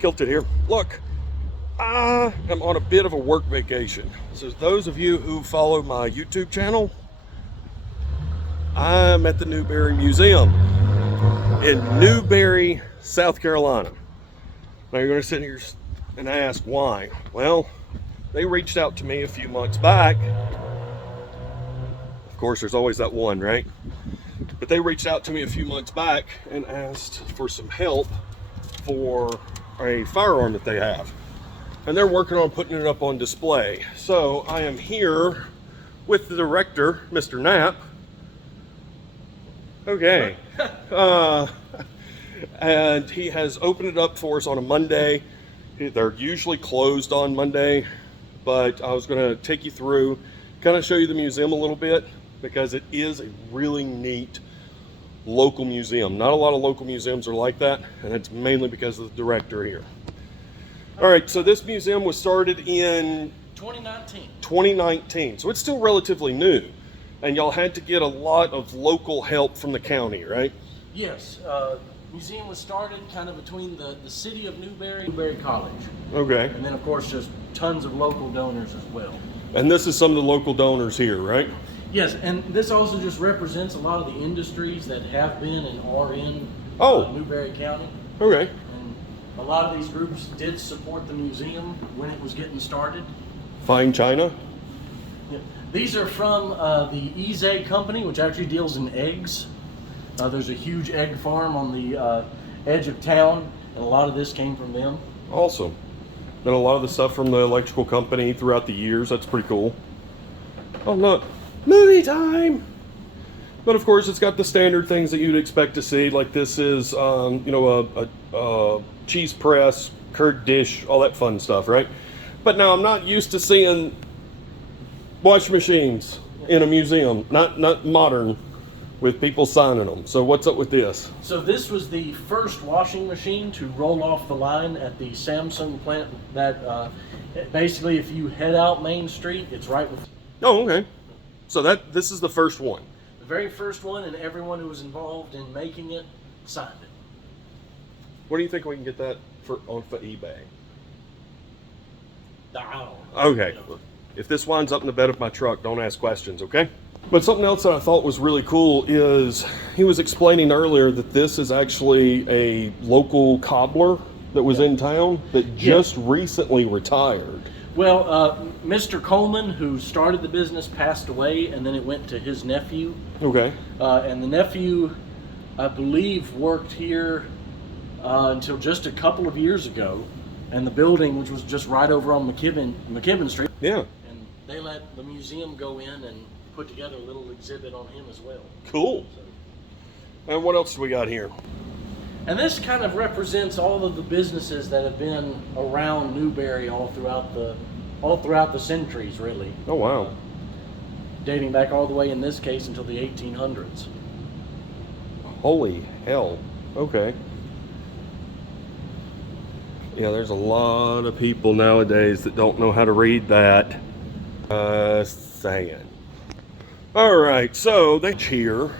Kilted here. Look, I am on a bit of a work vacation. So those of you who follow my YouTube channel, I'm at the Newberry Museum in Newberry, South Carolina. Now you're going to sit here and ask why. Well, they reached out to me a few months back. Of course, there's always that one, right? But they reached out to me a few months back and asked for some help for a firearm that they have, and they're working on putting it up on display. So I am here with the director, Mr. Knapp. Okay. And he has opened it up for us on a Monday. They're usually closed on Monday, but I was going to take you through, kind of show you the museum a little bit, because it is a really neat local museum. Not a lot of local museums are like that, and it's mainly because of the director here. All right, so this museum was started in 2019, so it's still relatively new, and y'all had to get a lot of local help from the county, right? Yes, museum was started kind of between the city of Newberry College. Okay. And then of course just tons of local donors as well. And this is some of the local donors here, right? Yes, and this also just represents a lot of the industries that have been and are in Newberry County. Okay. And a lot of these groups did support the museum when it was getting started. Fine china? Yeah. These are from the Eze company, which actually deals in eggs. There's a huge egg farm on the edge of town, and a lot of this came from them. Awesome. And a lot of the stuff from the electrical company throughout the years. That's pretty cool. Oh, look. Movie time! But of course, it's got the standard things that you'd expect to see, like this is, a cheese press, curd dish, all that fun stuff, right? But now I'm not used to seeing washing machines in a museum, not modern, with people signing them. So what's up with this? So this was the first washing machine to roll off the line at the Samsung plant. That basically, if you head out Main Street, it's right with. Oh, okay. So this is the first one. The very first one, and everyone who was involved in making it signed it. What do you think we can get that for eBay? I don't know. Okay. If this winds up in the bed of my truck, don't ask questions, okay? But something else that I thought was really cool is he was explaining earlier that this is actually a local cobbler that was in town that just recently retired. Well, Mr. Coleman, who started the business, passed away, and then it went to his nephew. Okay. And the nephew, I believe, worked here until just a couple of years ago. And the building, which was just right over on McKibben Street. Yeah. And they let the museum go in and put together a little exhibit on him as well. Cool. So. And what else do we got here? And this kind of represents all of the businesses that have been around Newberry all throughout the centuries, really. Oh, wow. Dating back all the way, in this case, until the 1800s. Holy hell. Okay. Yeah, there's a lot of people nowadays that don't know how to read that. Saying. All right, so they're here,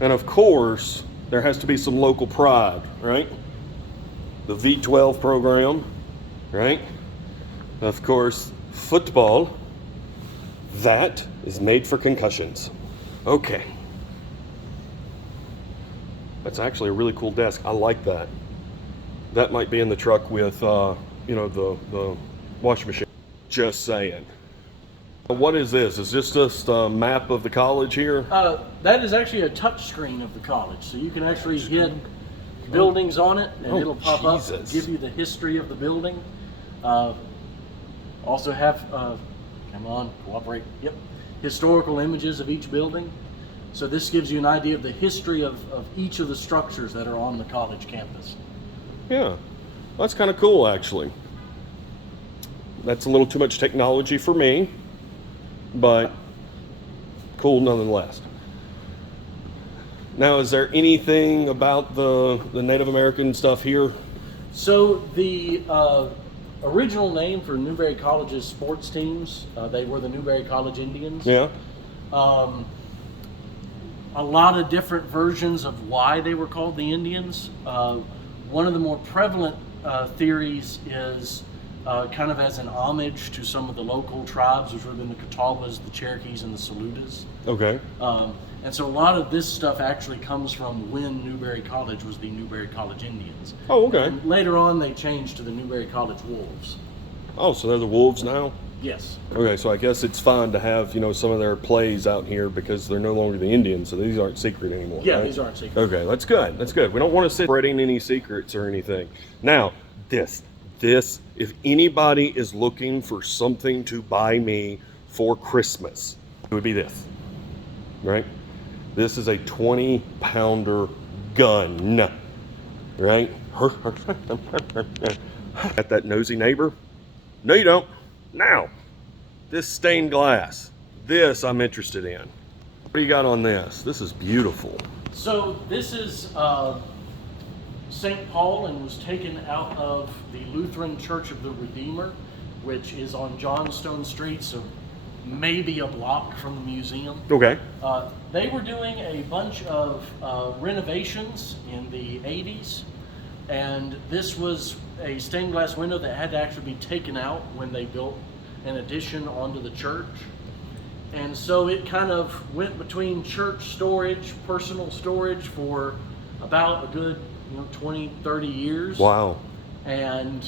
and of course, there has to be some local pride, right? The V12 program, right? Of course, football. That is made for concussions. Okay. That's actually a really cool desk. I like that. That might be in the truck with, the washing machine. Just saying. What is this? Is this just a map of the college here? That is actually a touch screen of the college, so you can actually hit buildings on it, and it'll pop up and give you the history of the building. Also have, come on, cooperate. Yep, historical images of each building. So this gives you an idea of the history of each of the structures that are on the college campus. Yeah, that's kind of cool, actually. That's a little too much technology for me, but cool nonetheless. Now, is there anything about the Native American stuff here? So the original name for Newberry College's sports teams, they were the Newberry College Indians. Yeah. A lot of different versions of why they were called the Indians. One of the more prevalent theories is kind of as an homage to some of the local tribes, which would have been the Catawbas, the Cherokees, and the Saludas. Okay. And so a lot of this stuff actually comes from when Newberry College was the Newberry College Indians. Oh, okay. And later on, they changed to the Newberry College Wolves. Oh, so they're the Wolves now? Yes. Okay, so I guess it's fine to have, some of their plays out here because they're no longer the Indians, so these aren't secret anymore. Yeah, right? these aren't secret. Okay, that's good. That's good. We don't want to sit spreading any secrets or anything. Now, this, if anybody is looking for something to buy me for Christmas, it would be this, right? This is a 20-pounder gun, right? At that nosy neighbor? No, you don't. Now, this stained glass, this I'm interested in. What do you got on this? This is beautiful. So this is St. Paul and was taken out of the Lutheran Church of the Redeemer, which is on Johnstone Street, so maybe a block from the museum. Okay. They were doing a bunch of renovations in the 80s, and this was a stained glass window that had to actually be taken out when they built an addition onto the church. And so it kind of went between church storage, personal storage for about a good 20, 30 years. Wow. And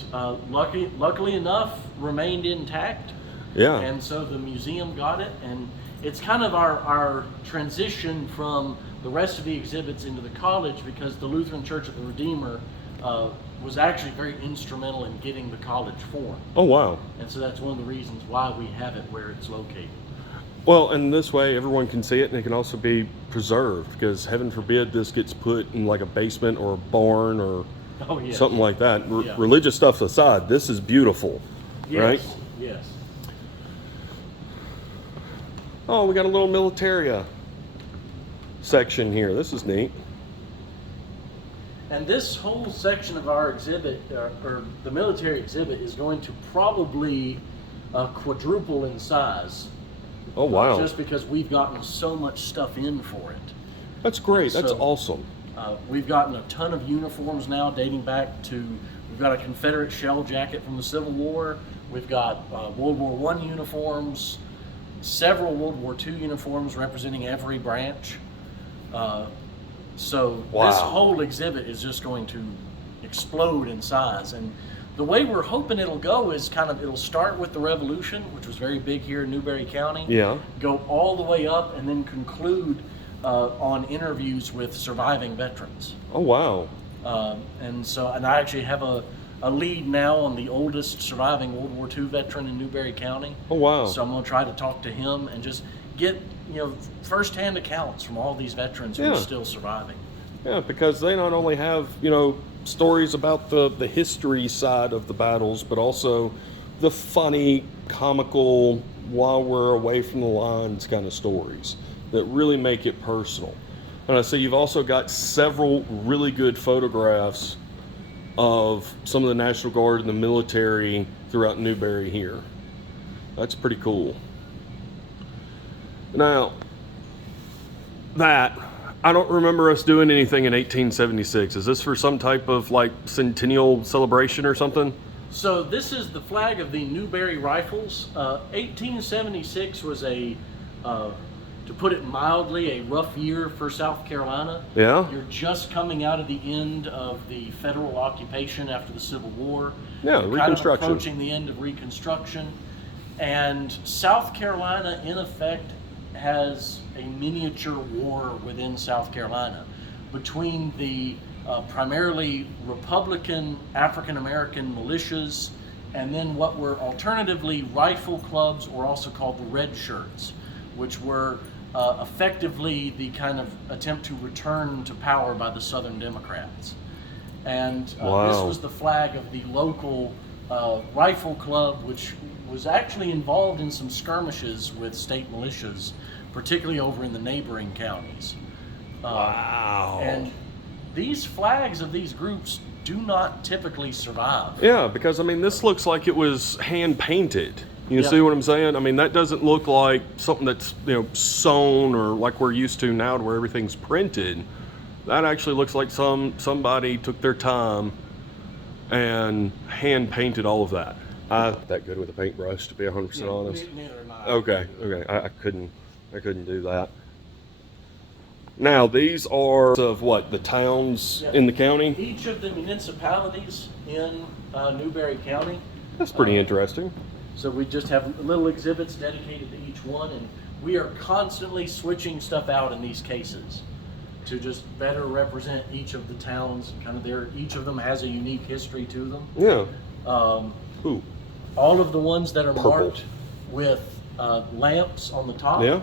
luckily enough, remained intact. Yeah. And so the museum got it, and it's kind of our transition from the rest of the exhibits into the college, because the Lutheran Church of the Redeemer was actually very instrumental in getting the college formed. Oh, wow. And so that's one of the reasons why we have it where it's located. Well, and this way everyone can see it, and it can also be preserved, because heaven forbid this gets put in like a basement or a barn or something like that. Yeah. Religious stuff aside, this is beautiful, Yes. right? Yes. Oh, we got a little militaria section here. This is neat. And this whole section of our exhibit, or the military exhibit, is going to probably quadruple in size. Oh, wow. Just because we've gotten so much stuff in for it. That's great. That's So, awesome. We've gotten a ton of uniforms now dating back to, we've got a Confederate shell jacket from the Civil War. We've got World War I uniforms, several World War II uniforms representing every branch. So Wow. this whole exhibit is just going to explode in size. And the way we're hoping it'll go is it'll start with the Revolution, which was very big here in Newberry County. Yeah. Go all the way up and then conclude on interviews with surviving veterans. Oh, wow. And I actually have a lead now on the oldest surviving World War II veteran in Newberry County. Oh, wow. So I'm going to try to talk to him and just get firsthand accounts from all these veterans who Yeah. are still surviving. Yeah, because they not only have, stories about the history side of the battles, but also the funny, comical, while we're away from the lines kind of stories that really make it personal. And I say you've also got several really good photographs of some of the National Guard and the military throughout Newberry here. That's pretty cool. Now, I don't remember us doing anything in 1876. Is this for some type of centennial celebration or something? So this is the flag of the Newberry Rifles. 1876 was to put it mildly, a rough year for South Carolina. Yeah? You're just coming out of the end of the federal occupation after the Civil War. Yeah, You're Reconstruction. kind of approaching the end of Reconstruction. And South Carolina, in effect, has a miniature war within South Carolina between the primarily Republican African-American militias and then what were alternatively rifle clubs, or also called the Red Shirts, which were effectively the kind of attempt to return to power by the Southern Democrats. And this was the flag of the local rifle club, which was actually involved in some skirmishes with state militias, particularly over in the neighboring counties. Wow. And these flags of these groups do not typically survive. Yeah, because this looks like it was hand painted. You Yeah. see what I'm saying? That doesn't look like something that's sewn or like we're used to now, to where everything's printed. That actually looks like somebody took their time and hand painted all of that. That good with a paintbrush, to be 100% honest. Neither am I. Okay, I couldn't do that. Now these are of what, the towns in the county? Each of the municipalities in Newberry County. That's pretty interesting. So we just have little exhibits dedicated to each one, and we are constantly switching stuff out in these cases to just better represent each of the towns. Kind of each of them has a unique history to them. Yeah. Ooh. All of the ones that are Purple. marked with lamps on the top, Yeah.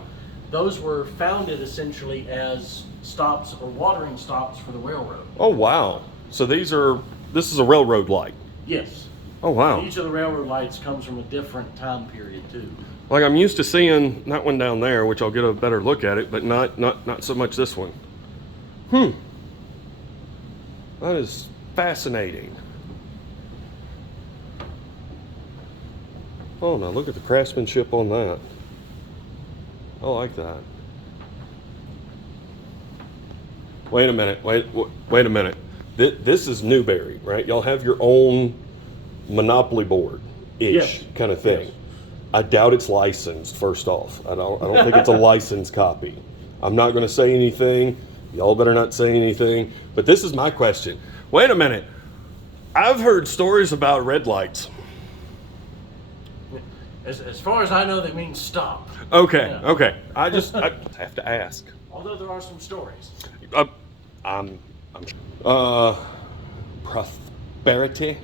those were founded essentially as stops or watering stops for the railroad. Oh wow. So this is a railroad light. Yes. Oh wow. Each of the railroad lights comes from a different time period too. Like I'm used to seeing that one down there, which I'll get a better look at it, but not so much this one. That is fascinating. Oh, now look at the craftsmanship on that. I like that. Wait a minute. Wait a minute. This is Newberry, right? Y'all have your own monopoly board-ish kind of thing. Yes. I doubt it's licensed, first off. I don't think it's a licensed copy. I'm not going to say anything. Y'all better not say anything. But this is my question. Wait a minute. I've heard stories about red lights. As far as I know, that means stop. Okay, Yeah. okay. I have to ask. Although there are some stories. I'm prosperity.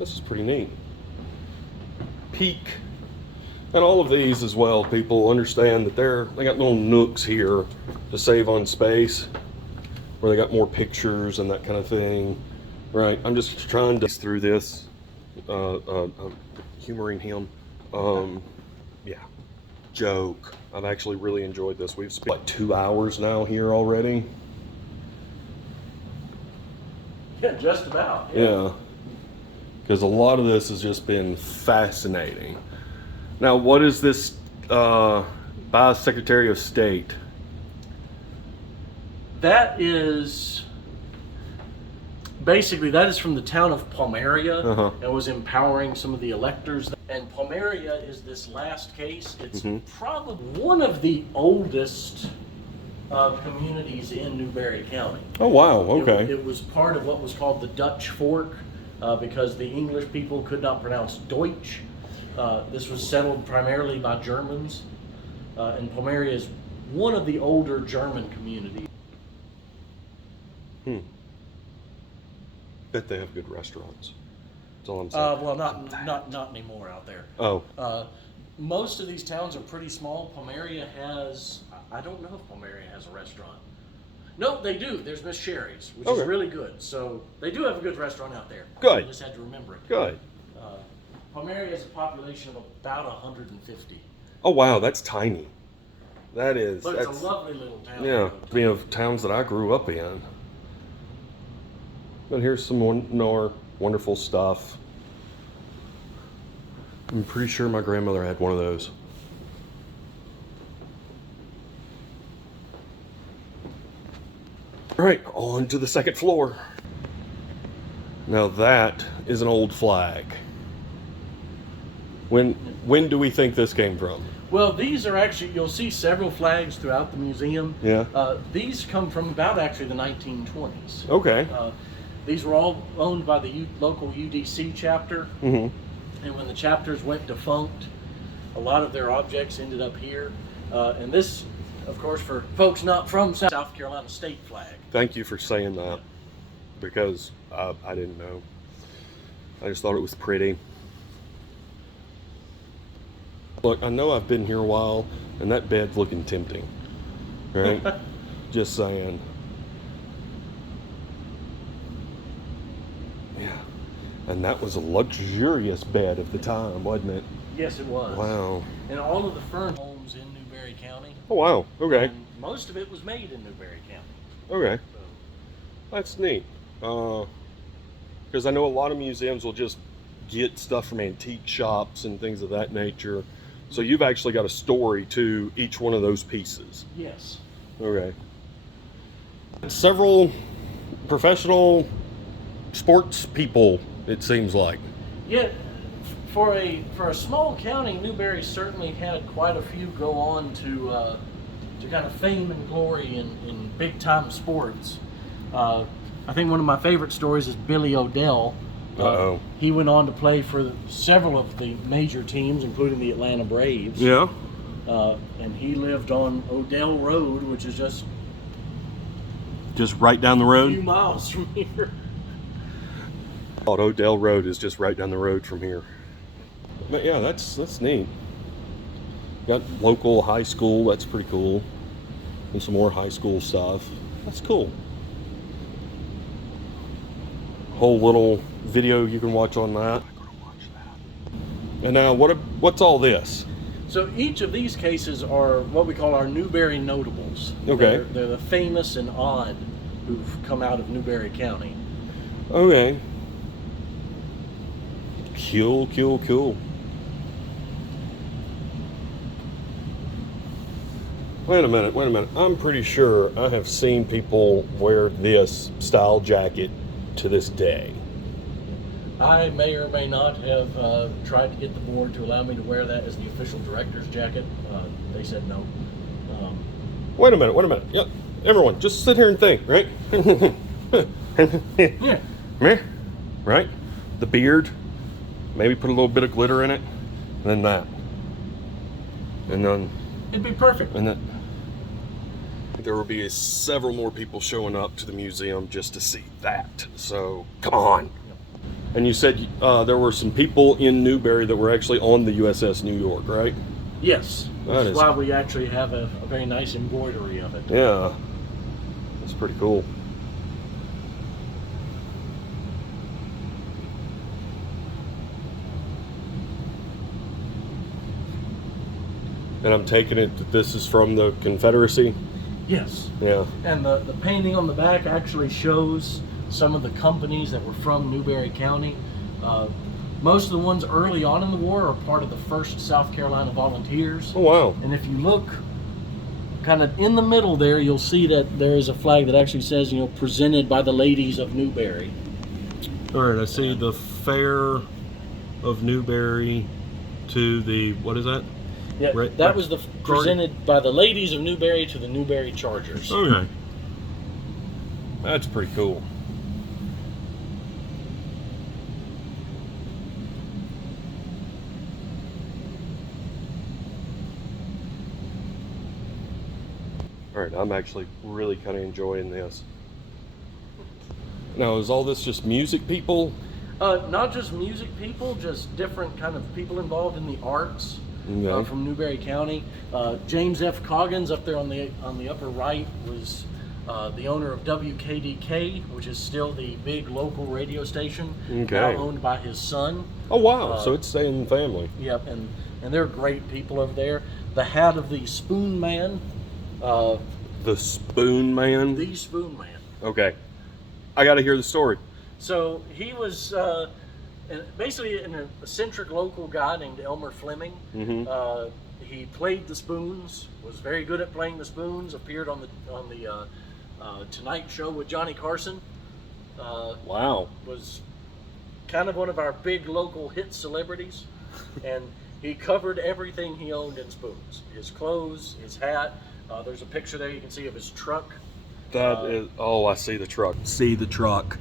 This is pretty neat. Peak. And all of these as well, people understand that they got little nooks here to save on space, where they got more pictures and that kind of thing. Right, I'm just trying to through this, humoring him. Yeah, joke. I've actually really enjoyed this. We've spent like 2 hours now here already. Yeah, just about. Yeah, because a lot of this has just been fascinating. Now, what is this by Secretary of State? That is basically from the town of Palmaria, and was empowering some of the electors. And Palmaria is this last case. It's probably one of the oldest communities in Newberry County. Oh wow, okay. It was part of what was called the Dutch Fork, because the English people could not pronounce Deutsch. This was settled primarily by Germans, and Palmaria is one of the older German communities. Bet they have good restaurants. That's all I'm saying. Well, not anymore out there. Oh. Most of these towns are pretty small. Palmaria has, I don't know if Palmaria has a restaurant. No, they do. There's Miss Sherry's, which is really good. So they do have a good restaurant out there. Good. I just had to remember it. Good. Palmaria has a population of about 150. Oh wow, that's tiny. That is. But it's a lovely little town. Yeah, speaking of towns that I grew up in. But here's some more wonderful stuff. I'm pretty sure my grandmother had one of those. All right, on to the second floor. Now that is an old flag. When do we think this came from? Well, these are actually, you'll see several flags throughout the museum. Yeah. These come from about actually the 1920s. Okay. These were all owned by the local UDC chapter. And when the chapters went defunct, a lot of their objects ended up here. And this, of course, for folks not from South Carolina, state flag. Thank you for saying that, because I didn't know. I just thought it was pretty. Look, I know I've been here a while, and that bed's looking tempting, right? Just saying. Yeah, and that was a luxurious bed at the time, wasn't it? Yes, it was. Wow. And all of the furniture homes in Newberry County. Oh wow. Okay. And most of it was made in Newberry County. Okay. That's neat. Because I know a lot of museums will just get stuff from antique shops and things of that nature. So you've actually got a story to each one of those pieces. Yes. Okay. Several professional sports people, it seems like. Yeah, for a small county, Newberry certainly had quite a few go on to kind of fame and glory in big time sports. I think one of my favorite stories is Billy Odell. He went on to play for several of the major teams, including the Atlanta Braves. Yeah. And he lived on Odell Road, which is just right down the a road. few miles from here. Odell Road is just right down the road from here. But yeah, that's neat. Got local high school, that's pretty cool. And some more high school stuff. That's cool. Whole little video you can watch on that. And now what's all this? So each of these cases are what we call our Newberry notables. Okay. They're the famous and odd who've come out of Newberry County. Okay. Cool. Wait a minute. I'm pretty sure I have seen people wear this style jacket to this day. I may or may not have tried to get the board to allow me to wear that as the official director's jacket. They said no. Wait a minute. Yeah, everyone, just sit here and think, right? Yeah. Meh, right? The beard, maybe put a little bit of glitter in it, and then that. And then... It'd be perfect. And then... There will be several more people showing up to the museum just to see that. So, come on. And you said there were some people in Newberry that were actually on the USS New York, right? Yes. That That's is- why we actually have a very nice embroidery of it. Yeah. That's pretty cool. And I'm taking it that this is from the Confederacy? Yes. Yeah. And the painting on the back actually shows some of the companies that were from Newberry County. Most of the ones early on in the war are part of the 1st South Carolina Volunteers. Oh, wow. And if you look kind of in the middle there, you'll see that there is a flag that actually says, presented by the ladies of Newberry. All right, I see the Fair of Newberry to the, what is that? Yeah, Right, that right. was presented by the ladies of Newberry to the Newberry Chargers. Okay. That's pretty cool. All right, I'm actually really kind of enjoying this. Now, is all this just music people? Not just music people, just different kind of people involved in the arts. Okay. From Newberry County. James F. Coggins up there on the upper right was the owner of WKDK, which is still the big local radio station, Okay. now owned by his son. Oh, wow. So it's staying in the family. Yep, and they're great people over there. The hat of the Spoon Man. The Spoon Man? The Spoon Man. Okay. I got to hear the story. So he was basically an eccentric local guy named Elmer Fleming. Mm-hmm. He played the spoons, was very good at playing the spoons, appeared on the Tonight Show with Johnny Carson. Wow. Was kind of one of our big local hit celebrities. And he covered everything he owned in spoons. His clothes, his hat. There's a picture there you can see of his truck. That is, oh, I see the truck. See the truck.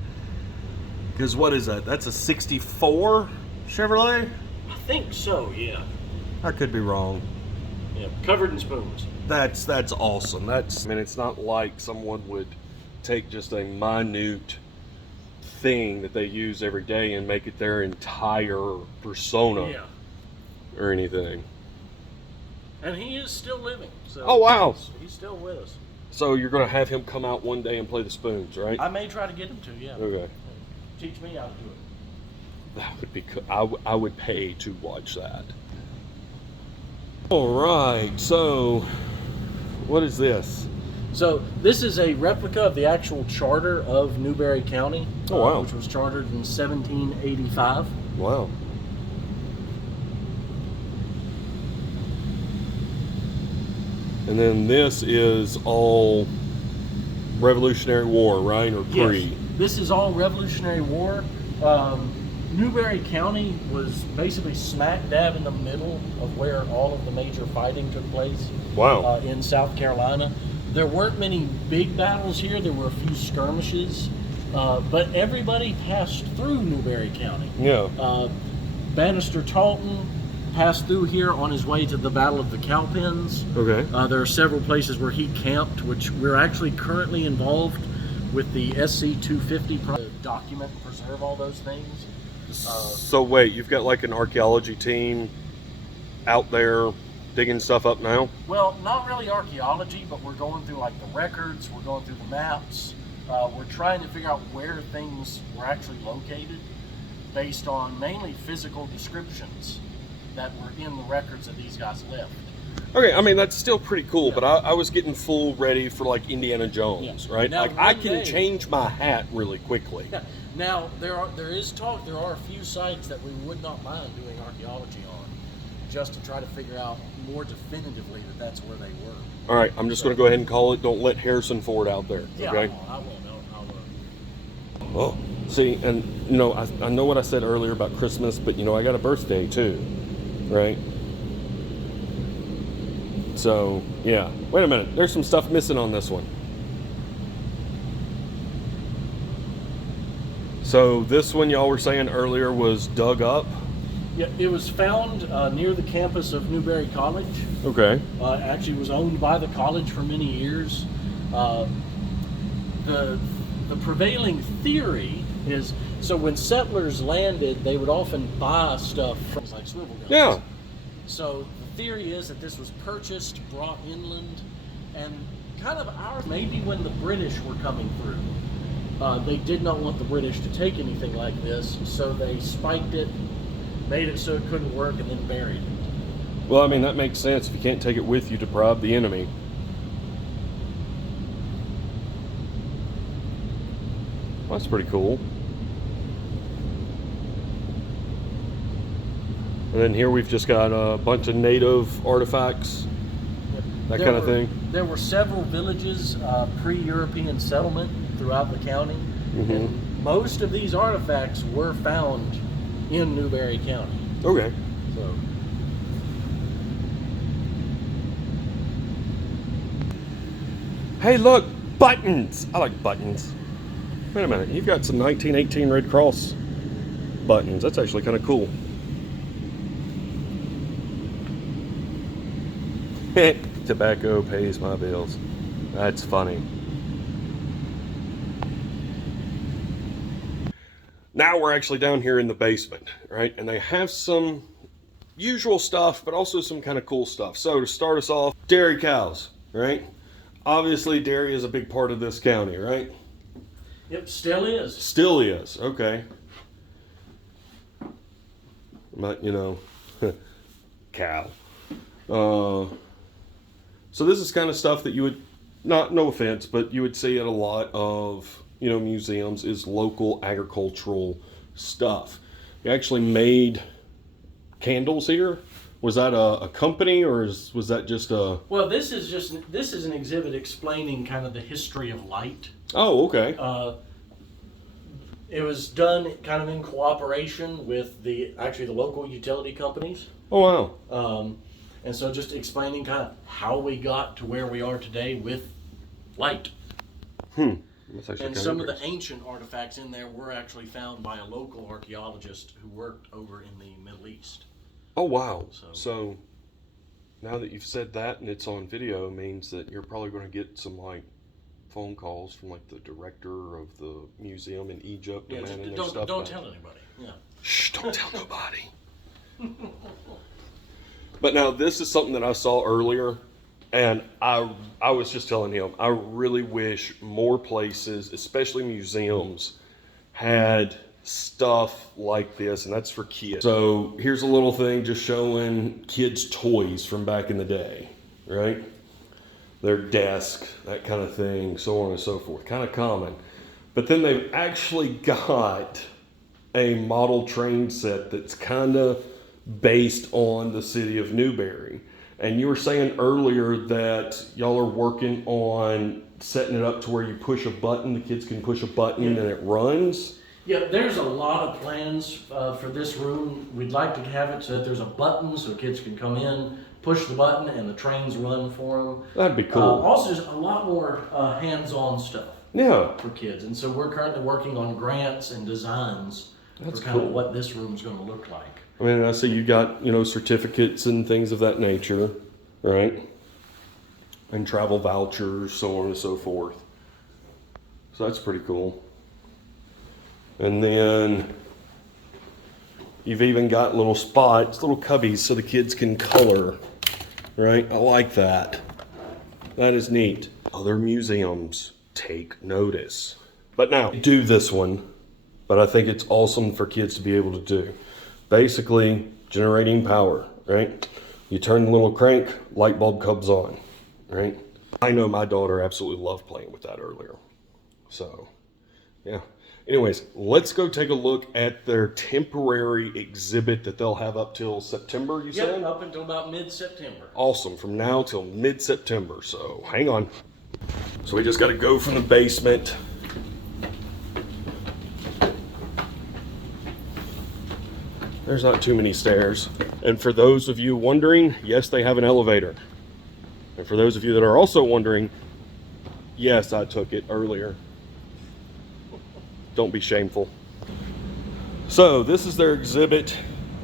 Because what is that? That's a 64 Chevrolet? I think so, yeah. I could be wrong. Yeah, covered in spoons. That's awesome. I mean, it's not like someone would take just a minute thing that they use every day and make it their entire persona Yeah. or anything. And he is still living. So Oh, wow. He's still with us. So you're going to have him come out one day and play the spoons, right? I may try to get him to, yeah. Okay. Teach me how to do it. That would be I would pay to watch that. All right, so what is this? So this is a replica of the actual charter of Newberry County, Oh, wow. which was chartered in 1785. Wow. And then this is all Revolutionary War, right? Or pre? Yes. This is all Revolutionary War. Newberry County was basically smack dab in the middle of where all of the major fighting took place. Wow. In South Carolina. There weren't many big battles here. There were a few skirmishes, but everybody passed through Newberry County. Yeah. Bannister Talton passed through here on his way to the Battle of the Cowpens. Okay. There are several places where he camped, which we're actually currently involved with the SC-250 to document and preserve all those things. So wait, you've got like an archaeology team out there digging stuff up now? Well, not really archaeology, but we're going through like the records, we're going through the maps, we're trying to figure out where things were actually located based on mainly physical descriptions that were in the records that these guys left. Okay, I mean that's still pretty cool, Yeah. but I was getting full ready for like Indiana Jones, Yeah. right? Now, Like I one can day- change my hat really quickly. Yeah. Now there is talk. There are a few sites that we would not mind doing archaeology on, just to try to figure out more definitively that that's where they were. All right, I'm just going to go ahead and call it. Don't let Harrison Ford out there. Yeah, Okay. I won't. Oh, see, and you know, I know what I said earlier about Christmas, but you know, I got a birthday too, right? So yeah. Wait a minute. There's some stuff missing on this one. So this one y'all were saying earlier was dug up. Yeah, it was found near the campus of Newberry College. Okay. Actually, was owned by the college for many years. The prevailing theory is so when settlers landed, they would often buy stuff from like swivel guns. Yeah. So the theory is that this was purchased, brought inland, and kind of maybe when the British were coming through. They did not want the British to take anything like this, so they spiked it, made it so it couldn't work, and then buried it. Well, I mean that makes sense. If you can't take it with you to bribe the enemy. Well, that's pretty cool. And then here we've just got a bunch of native artifacts, that kind of thing. There were several villages, pre-European settlement throughout the county, and most of these artifacts were found in Newberry County. Okay. So, Hey, look, buttons. I like buttons. Wait a minute. You've got some 1918 Red Cross buttons. That's actually kind of cool. Tobacco pays my bills. That's funny. Now we're actually down here in the basement, right? And they have some usual stuff, but also some kind of cool stuff. So to start us off, dairy cows, right? Obviously, dairy is a big part of this county, right? yep, still is. Still is, okay. But, you know, cow. So this is kind of stuff that you would, no offense, but you would see at a lot of, you know, museums is local agricultural stuff. You actually made candles here. Was that a company, or was that just a... Well, this is an exhibit explaining kind of the history of light. Oh, okay. It was done kind of in cooperation with the local utility companies. Oh, wow. And so just explaining kind of how we got to where we are today with light. That's actually And kinda some of the interesting. ancient artifacts in there were actually found by a local archaeologist who worked over in the Middle East. Oh, wow. So- So now that you've said that and it's on video, means that you're probably going to get some like phone calls from like the director of the museum in Egypt Yeah, demanding just their stuff don't back. tell anybody. Yeah. Shh, don't tell nobody. But now this is something that I saw earlier, and I was just telling him, I really wish more places, especially museums, had stuff like this, and that's for kids. So here's a little thing just showing kids' toys from back in the day, right? Their desk, that kind of thing, so on and so forth, kind of common. But then they've actually got a model train set that's kind of based on the city of Newberry. And you were saying earlier that y'all are working on setting it up to where you push a button, the kids can push a button and it runs. Yeah, there's a lot of plans for this room. We'd like to have it so that there's a button so kids can come in, push the button, and the trains run for them. That'd be cool. Also, just a lot more hands-on stuff for kids. And so we're currently working on grants and designs for kind of what this room's going to look like. I mean, I see you got, certificates and things of that nature, right? And travel vouchers, so on and so forth. So that's pretty cool. And then you've even got little spots, little cubbies so the kids can color, right? I like that. That is neat. Other museums take notice. But now, do this one, but I think it's awesome for kids to be able to do. Basically, generating power, right? You turn the little crank, light bulb comes on, right? I know my daughter absolutely loved playing with that earlier. So, yeah. Anyways, let's go take a look at their temporary exhibit that they'll have up till September, you said? Yep, up until about mid-September. Awesome, from now till mid-September, so hang on. So we just got to go from the basement. There's not too many stairs. And for those of you wondering, yes, they have an elevator. And for those of you that are also wondering, yes, I took it earlier. Don't be shameful. So this is their exhibit,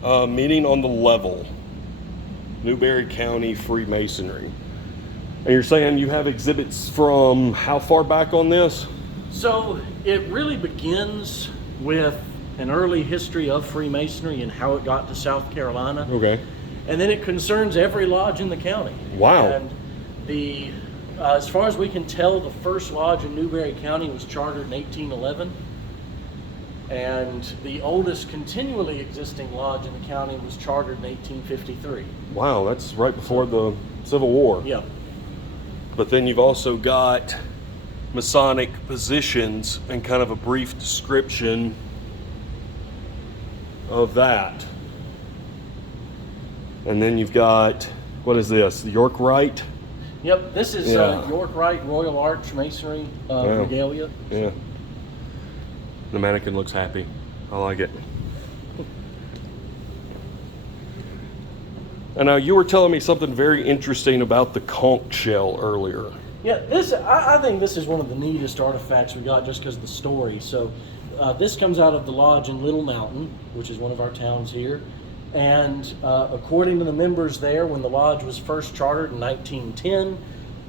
meeting on the level, Newberry County Freemasonry. And you're saying you have exhibits from how far back on this? So it really begins with an early history of Freemasonry and how it got to South Carolina. Okay. And then it concerns every lodge in the county. Wow. And as far as we can tell, the first lodge in Newberry County was chartered in 1811. And the oldest continually existing lodge in the county was chartered in 1853. Wow, that's right before the Civil War. Yeah. But then you've also got Masonic positions and kind of a brief description of that. And then you've got, what is this, the York Rite? Yep, this is York Rite Royal Arch Masonry regalia. Yeah. The mannequin looks happy. I like it. And now you were telling me something very interesting about the conch shell earlier. Yeah, I think this is one of the neatest artifacts we got just because of the story. So this comes out of the lodge in Little Mountain, which is one of our towns here. And according to the members there, when the lodge was first chartered in 1910,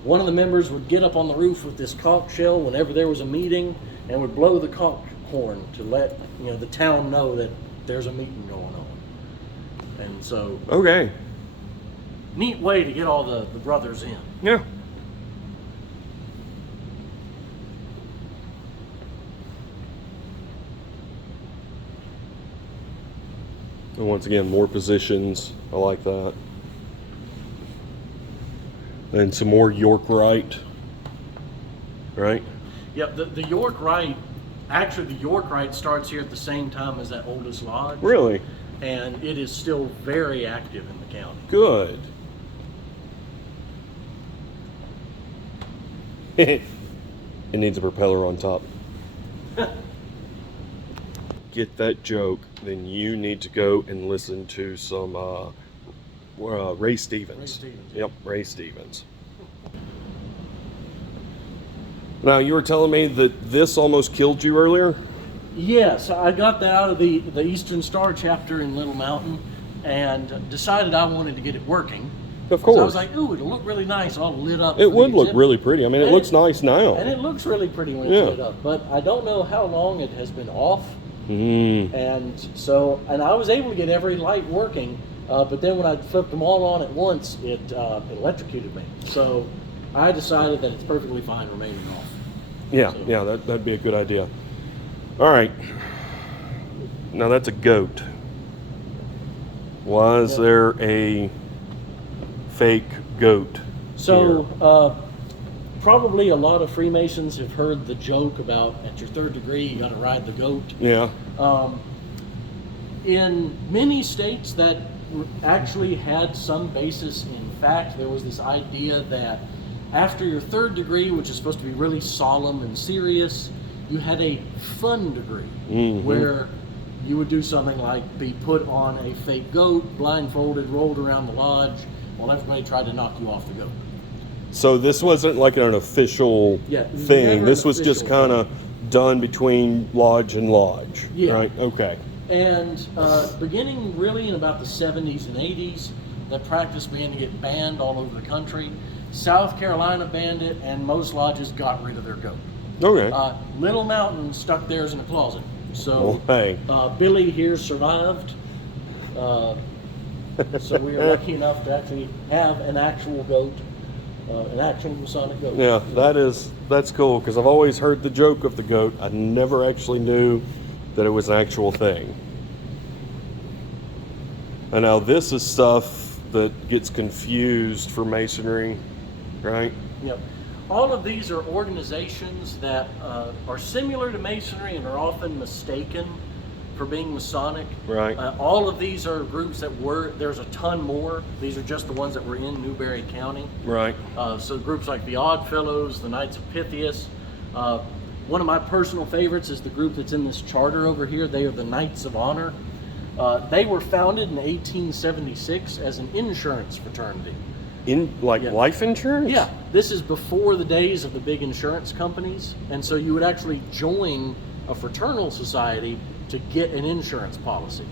one of the members would get up on the roof with this conch shell whenever there was a meeting and would blow the conch horn to let the town know that there's a meeting going on. And so, okay, neat way to get all the brothers in. Yeah. And once again, more positions. I like that. And some more York Rite, right? Yep, the York Rite, actually the York Rite starts here at the same time as that oldest lodge. Really? And it is still very active in the county. Good. It needs a propeller on top. Get that joke, then you need to go and listen to some Ray Stevens. Ray Stevens. Yep, Ray Stevens. Now, you were telling me that this almost killed you earlier? Yes, I got that out of the Eastern Star chapter in Little Mountain and decided I wanted to get it working. Of course. So I was like, ooh, it'll look really nice all lit up. It would look really pretty. I mean, it looks nice now. And it looks really pretty when it's lit up. But I don't know how long it has been off. And I was able to get every light working, but then when I flipped them all on at once, it electrocuted me. So I decided that it's perfectly fine remaining off. Yeah, yeah, that'd be a good idea. All right. Now that's a goat. Was there a fake goat? So probably a lot of Freemasons have heard the joke about at your third degree you got to ride the goat. Yeah. In many states that actually had some basis in fact. There was this idea that After your third degree, which is supposed to be really solemn and serious, you had a fun degree where you would do something like be put on a fake goat, blindfolded, rolled around the lodge, while everybody tried to knock you off the goat. So this wasn't like an official thing. This was just kind of done between lodge and lodge, right? Okay. And beginning really in about the 70s and 80s, that practice began to get banned all over the country. South Carolina banned it, and most lodges got rid of their goat. Okay. Little Mountain stuck theirs in a closet. So hey. Billy here survived. So we are lucky enough to actually have an actual goat, an actual Masonic goat. Yeah, that's cool, because I've always heard the joke of the goat. I never actually knew that it was an actual thing. And now this is stuff that gets confused for Masonry, right? Yep. All of these are organizations that are similar to Masonry and are often mistaken for being Masonic. Right. All of these are groups that there's a ton more. These are just the ones that were in Newberry County. Right. So groups like the Odd Fellows, the Knights of Pythias. One of my personal favorites is the group that's in this charter over here. They are the Knights of Honor. They were founded in 1876 as an insurance fraternity. Life insurance? Yeah, this is before the days of the big insurance companies, and so you would actually join a fraternal society to get an insurance policy.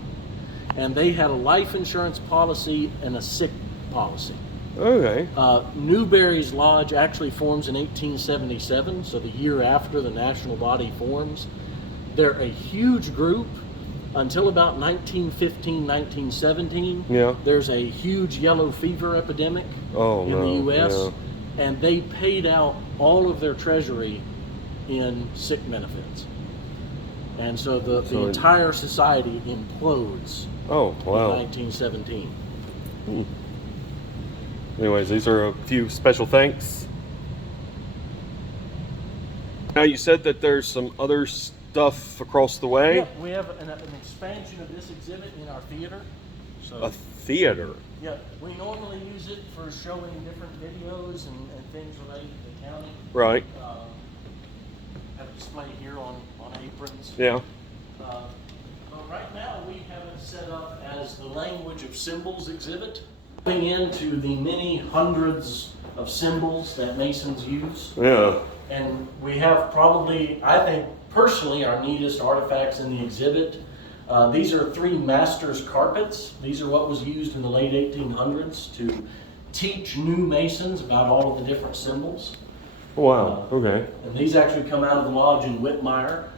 And they had a life insurance policy and a sick policy. Okay. Newberry's lodge actually forms in 1877, so the year after the national body forms. They're a huge group. Until about 1915, 1917, there's a huge yellow fever epidemic in the U.S., and they paid out all of their treasury in sick benefits. And so the entire society implodes in 1917. Anyways, these are a few special thanks. Now, you said that there's some other stuff across the way? Yeah, we have an expansion of this exhibit in our theater. So, a theater? Yeah, we normally use it for showing different videos and things related to the county. Right. Have a display here on aprons. Yeah. But right now we have it set up as the language of symbols exhibit. Going into the many hundreds of symbols that Masons use. Yeah. And we have probably, I think, personally, our neatest artifacts in the exhibit. These are 3 masters carpets. These are what was used in the late 1800s to teach new Masons about all of the different symbols. Wow, okay. And these actually come out of the lodge in Whitmire.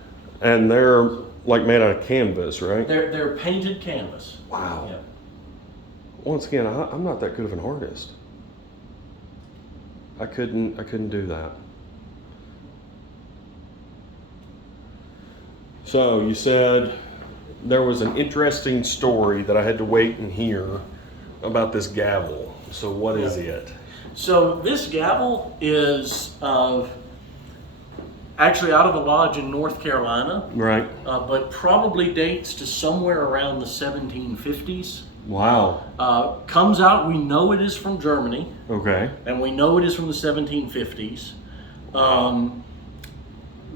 And they're like made out of canvas, right? They're painted canvas. Wow. Yeah. Once again, I'm not that good of an artist. I couldn't do that. So you said there was an interesting story that I had to wait and hear about this gavel. So what is it? So this gavel is actually out of a lodge in North Carolina. Right. But probably dates to somewhere around the 1750s. Wow. Comes out, we know it is from Germany. Okay. And we know it is from the 1750s.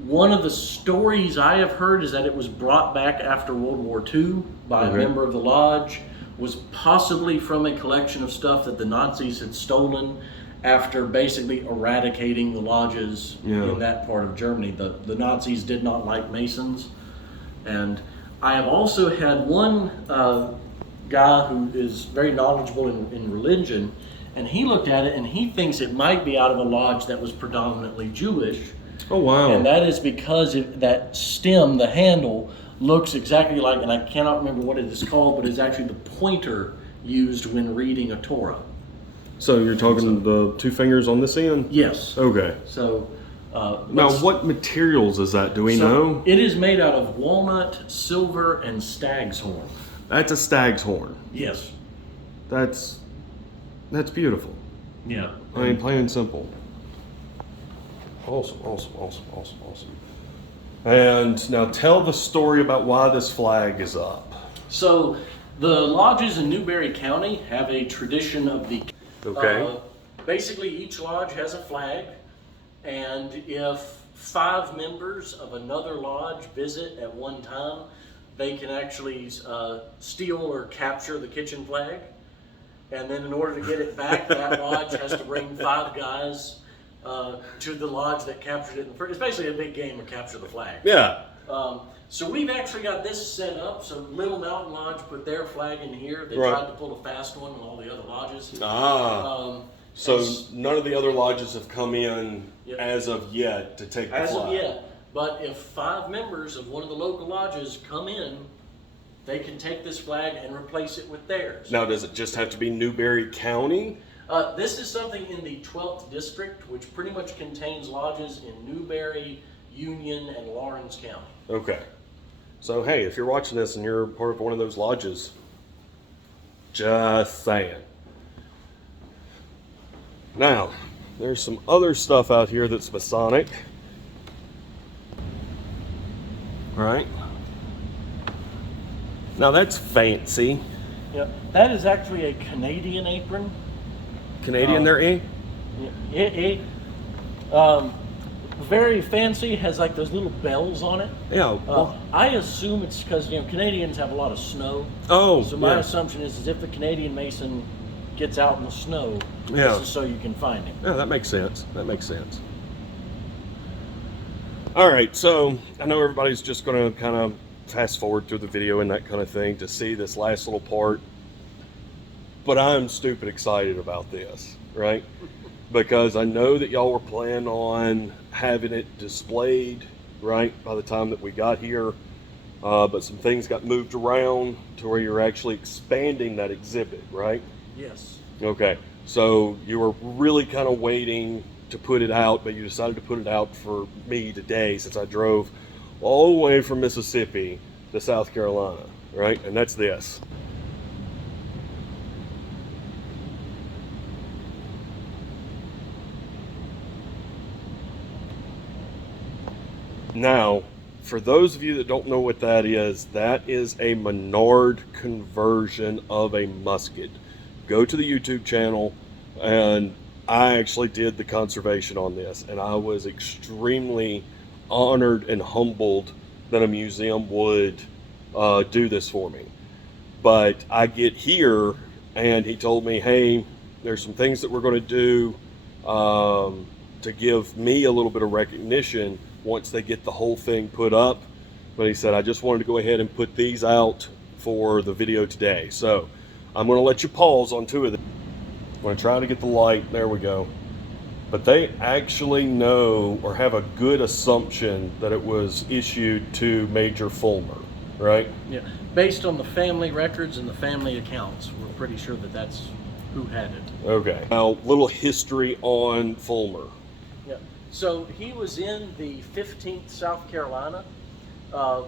One of the stories I have heard is that it was brought back after World War II by a member of the lodge, was possibly from a collection of stuff that the Nazis had stolen after basically eradicating the lodges in that part of Germany. The Nazis did not like Masons. And I have also had one guy who is very knowledgeable in religion, and he looked at it and he thinks it might be out of a lodge that was predominantly Jewish. Oh, wow. And that is because that stem, the handle, looks exactly like, and I cannot remember what it is called, but it's actually the pointer used when reading a Torah. So you're talking the 2 fingers on this end? Yes. Okay. So now, what materials is that? Do we know? It is made out of walnut, silver, and stag's horn. That's a stag's horn. Yes. That's beautiful. Yeah. I mean, plain and simple. Awesome. And now tell the story about why this flag is up. So the lodges in Newberry County have a tradition of the basically each lodge has a flag, and if 5 members of another lodge visit at one time, they can actually steal or capture the kitchen flag. And then in order to get it back, that lodge has to bring 5 guys to the lodge that captured it in the first. It's basically a big game of capture the flag. Yeah. So we've actually got this set up. So Little Mountain Lodge put their flag in here. They Right. tried to pull a fast one in all the other lodges. So none of the other lodges have come in Yep. as of yet to take the As flag. of yet. But if 5 members of one of the local lodges come in, they can take this flag and replace it with theirs. Now, does it just have to be Newberry County? This is something in the 12th district, which pretty much contains lodges in Newberry, Union, and Lawrence County. Okay. So, hey, if you're watching this and you're part of one of those lodges, just saying. Now, there's some other stuff out here that's Masonic. Right? Now, that's fancy. Yeah, that is actually a Canadian apron. Canadian there, eh? Very fancy, has like those little bells on it. Yeah. I assume it's because Canadians have a lot of snow. Oh, So my yeah. assumption is if the Canadian Mason gets out in the snow, Yeah. this is so you can find him. Yeah, that makes sense. That makes sense. All right, so I know everybody's just going to kind of fast forward through the video and that kind of thing to see this last little part. But I'm stupid excited about this, right? Because I know that y'all were planning on having it displayed, right, by the time that we got here. But some things got moved around to where you're actually expanding that exhibit, right? Yes. Okay, so you were really kind of waiting to put it out, but you decided to put it out for me today since I drove all the way from Mississippi to South Carolina, right? And that's this. Now, for those of you that don't know what that is a Maynard conversion of a musket. Go to the YouTube channel, and I actually did the conservation on this, and I was extremely honored and humbled that a museum would do this for me. But I get here, and he told me, hey, there's some things that we're going to do to give me a little bit of recognition once they get the whole thing put up. But he said, I just wanted to go ahead and put these out for the video today. So I'm going to let you pause on 2 of them. I'm going to try to get the light. There we go. But they actually know or have a good assumption that it was issued to Major Fulmer, right? Yeah. Based on the family records and the family accounts, we're pretty sure that that's who had it. Okay. Now, little history on Fulmer. Yeah. So he was in the 15th South Carolina,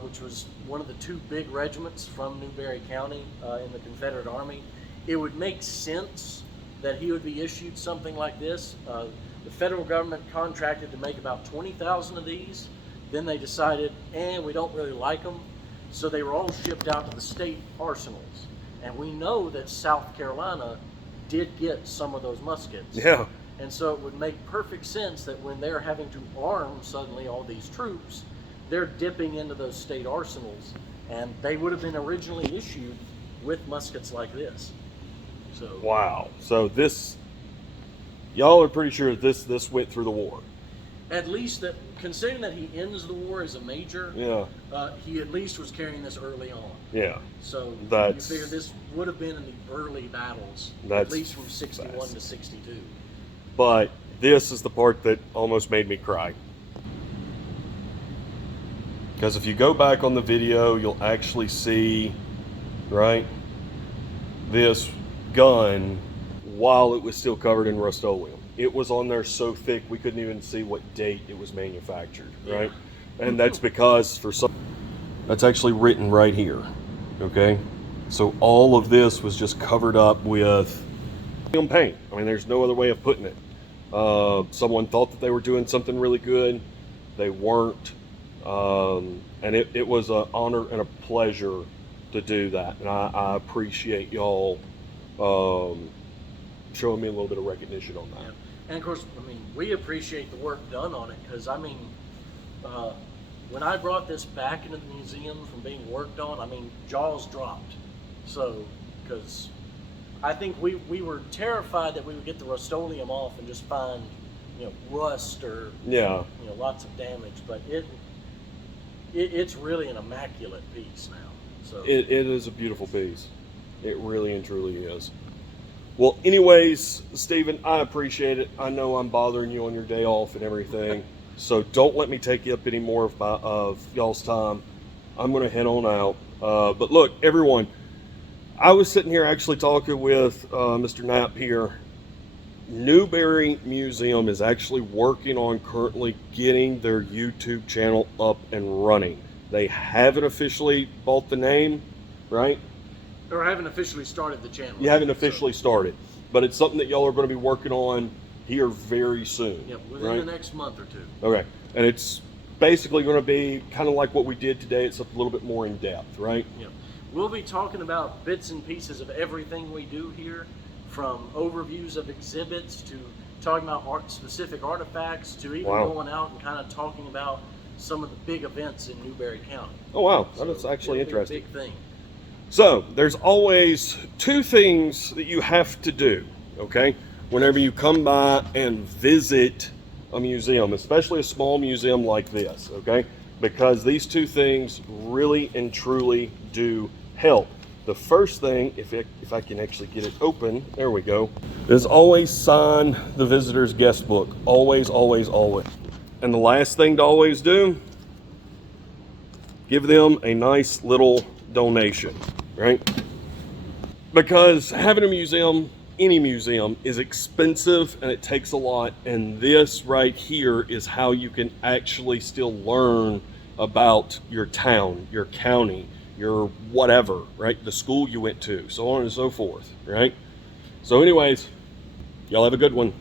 which was one of the 2 big regiments from Newberry County in the Confederate Army. It would make sense that he would be issued something like this. The federal government contracted to make about 20,000 of these. Then they decided, we don't really like them. So they were all shipped out to the state arsenals. And we know that South Carolina did get some of those muskets. Yeah. And so it would make perfect sense that when they're having to arm suddenly all these troops, they're dipping into those state arsenals, and they would have been originally issued with muskets like this. So Wow. So this, y'all are pretty sure this went through the war. at least that, considering that he ends the war as a major, Yeah. he at least was carrying this early on. Yeah. So That's- you figure this would have been in the early battles, at That's least from 61 fast. to 62. But this is the part that almost made me cry. Because if you go back on the video, you'll actually see, right, this gun while it was still covered in Rust-Oleum. It was on there so thick we couldn't even see what date it was manufactured, right? And that's because for some, that's actually written right here, okay? So all of this was just covered up with paint. I mean, there's no other way of putting it. Someone thought that they were doing something really good. They weren't. And it was an honor and a pleasure to do that. And I appreciate y'all showing me a little bit of recognition on that. Yeah. And of course, I mean, we appreciate the work done on it, because I mean, when I brought this back into the museum from being worked on, I mean, jaws dropped. So, because I think we were terrified that we would get the Rust-Oleum off and just find, rust or lots of damage. But it's really an immaculate piece now. So it is a beautiful piece. It really and truly is. Well, anyways, Stephen, I appreciate it. I know I'm bothering you on your day off and everything, so don't let me take up any more of y'all's time. I'm going to head on out. But look, everyone, I was sitting here actually talking with Mr. Knapp here. Newberry Museum is actually working on currently getting their YouTube channel up and running. They haven't officially bought the name, right? Or haven't officially started the channel. You haven't officially started, but it's something that y'all are going to be working on here very soon. Yep, within the next month or two. Okay, and it's basically going to be kind of like what we did today. It's a little bit more in depth, right? Yep. We'll be talking about bits and pieces of everything we do here, from overviews of exhibits to talking about specific artifacts to even going out and kind of talking about some of the big events in Newberry County. Oh wow, So that's actually interesting. A big thing. So there's always two things that you have to do, okay, whenever you come by and visit a museum, especially a small museum like this, okay, because these two things really and truly do help. The first thing, if I can actually get it open, there we go, is always sign the visitor's guest book. Always, always, always. And the last thing to always do, give them a nice little donation, right? Because having a museum, any museum, is expensive and it takes a lot, and this right here is how you can actually still learn about your town, your county, your whatever, right? The school you went to, so on and so forth, right? So anyways, y'all have a good one.